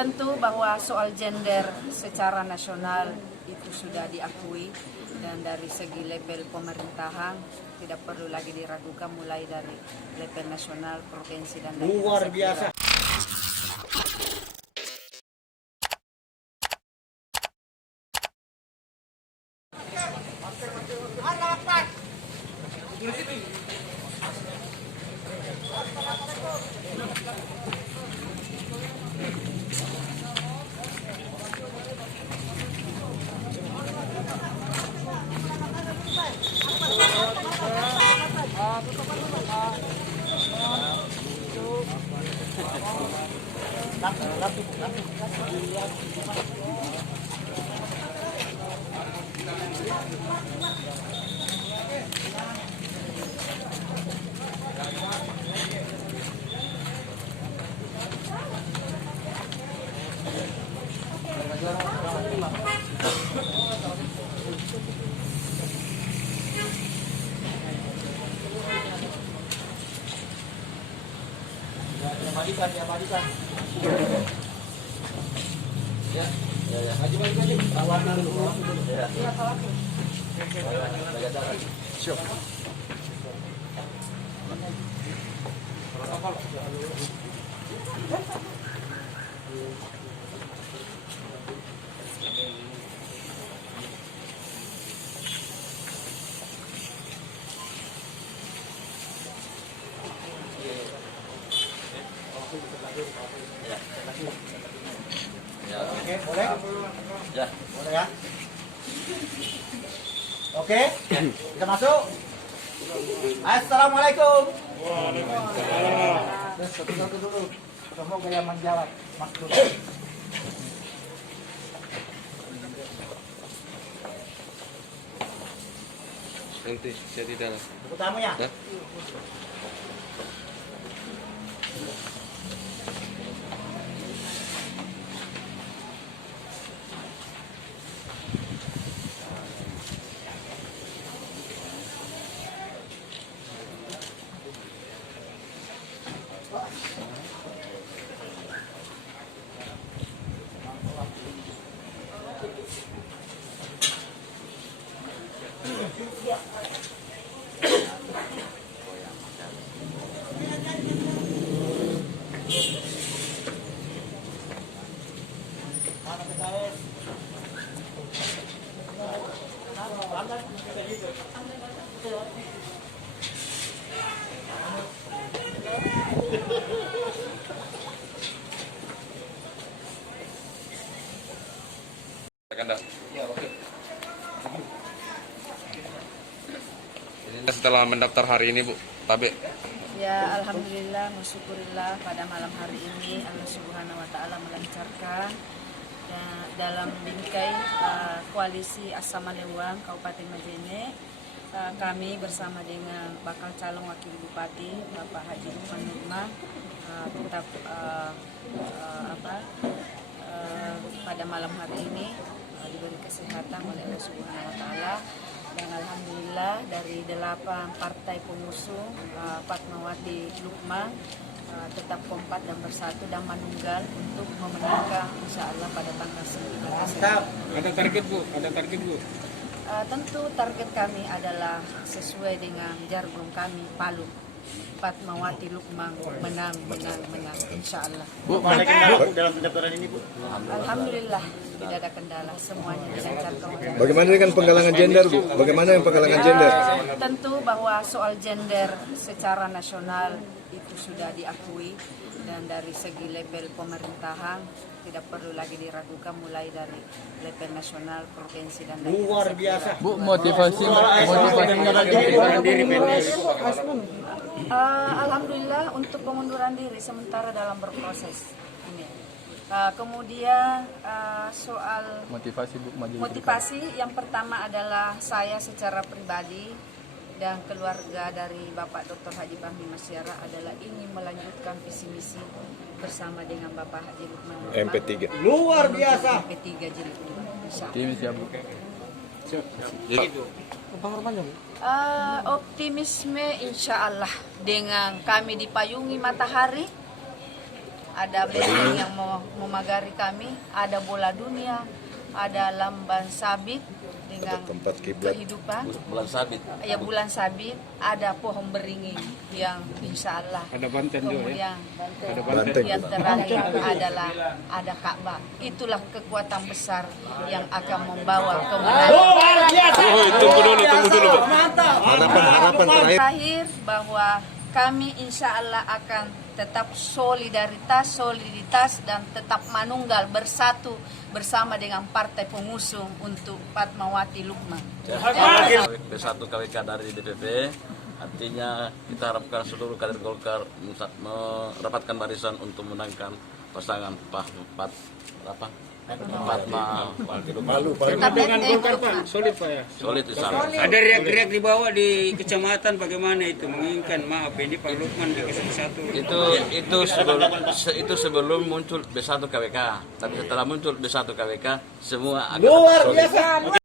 Tentu bahwa soal gender secara nasional itu sudah diakui, dan dari segi level pemerintahan tidak perlu lagi diragukan, mulai dari level nasional, provinsi, dan daerah. Luar biasa. Abadikan. Ya. Maju. Warna dulu. Ya. Siap. Oke, boleh? Ya. Boleh ya? Oke, kita masuk. Assalamualaikum. Waalaikumsalam. Satu dulu. Semoga yang menjawab. Mas dulu. Nanti jadi dalam. Buku tamunya. Hah? Ya, oke. Setelah mendaftar hari ini, Bu, Tabe. Ya, alhamdulillah, bersyukurillah pada malam hari ini Allah Subhanahu wa taala melancarkan dalam bingkai koalisi Asama Leuang Kabupaten Majene. Kami bersama dengan bakal calon wakil bupati Bapak Haji Lukman Nurma tetap pada malam hari ini diberi kesehatan oleh Allah Subhanahu wa taala, dan alhamdulillah dari 8 partai pengusung Fatmawati Lukman tetap kompak dan bersatu dan menunggal untuk memenangkan insyaallah pada tanggal 9 Desember. Ada target, Bu? Tentu target kami adalah sesuai dengan jargon kami Palu. Fatmawati Lukman menang insyaallah. Bu, ada kendala dalam pendaftaran ini, Bu? Alhamdulillah tidak ada kendala, semuanya dilancarkan. Bagaimana dengan penggalangan gender, Bu? Bagaimana yang penggalangan gender? Tentu bahwa soal gender secara nasional itu sudah diakui, dan dari segi level pemerintahan tidak perlu lagi diragukan, mulai dari level nasional, provinsi, dan daerah. Luar biasa. Bu, motivasi alhamdulillah untuk pengunduran diri sementara dalam berproses ini. Kemudian soal motivasi, Bu, maju. motivasi yang pertama adalah saya secara pribadi dan keluarga dari Bapak Dr. Haji Bahmi Masyara adalah ingin melanjutkan visi misi bersama dengan Bapak Haji Lukman MP3. Luar biasa. MP3 jilid 2 insyaallah. Optimis ya, Bu. Optimisme insyaallah dengan kami dipayungi matahari, ada benteng yang mau memagari kami, ada bola dunia, ada lambang sabit dengan tempat kiblat. kehidupan. Bulan sabit. Ya, bulan sabit, ada pohon beringin yang insya Allah. Ada Banten juga ya. Kemudian Banteng. yang terakhir adalah ada Ka'bah. Itulah kekuatan besar yang akan membawa kemenangan. Tunggu dulu, Bu. Harapan terakhir. Terakhir bahwa kami insya Allah akan tetap soliditas dan tetap manunggal bersatu bersama dengan partai pengusung untuk Fatmawati Lukman. B1 KWK dari DPP, artinya kita harapkan seluruh kader Golkar merapatkan barisan untuk menangkan pasangan Tetap Dengan Golkar Lukman. Pak, solid Pak ya. solid di sana. Ada riak-riak di bawah di kecamatan bagaimana itu menginginkan maaf ini Pak Lukman di 01. Itu sebelum muncul B1 KWK, tapi setelah muncul B1 KWK semua agak solid.